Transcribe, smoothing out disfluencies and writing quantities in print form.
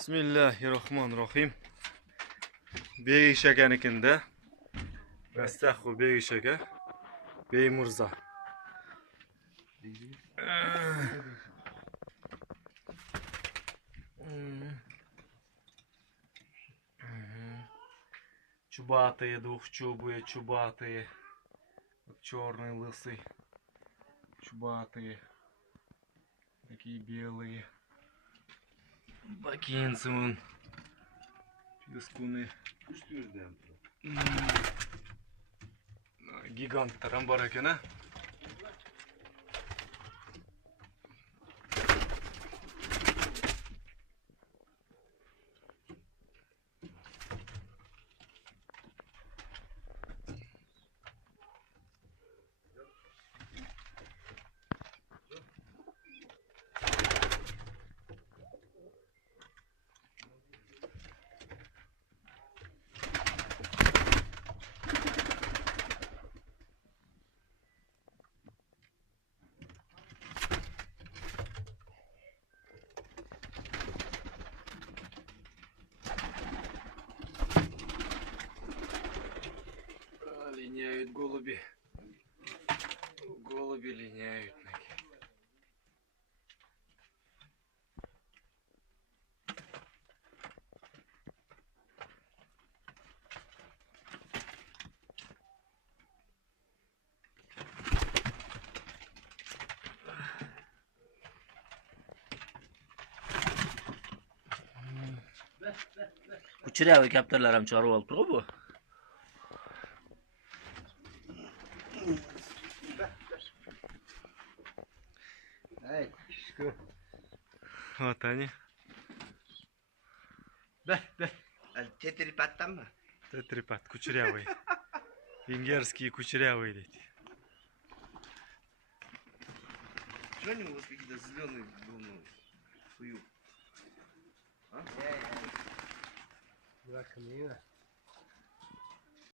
Bismillahirrahmanirrahim. Begish akanikida. Rastaxu Begish aka. Beymurza. Чубатые, двухчубые, чубатые. Вот черный, лысый. Чубатые. Такие белые. Бакинцы вон. Пескуны. Гигант тарамбар екен, а? Линяют голуби. Голуби линяют. Kuchiryavi kaptarlar ham chorib olibdi-ku bu. Вот они. Да. Тетрипаттанмы? Тетрипат, кучерявый. Венгерские кучерявые дети. Что они у вас какие-то зеленые, суют? А? Два камина.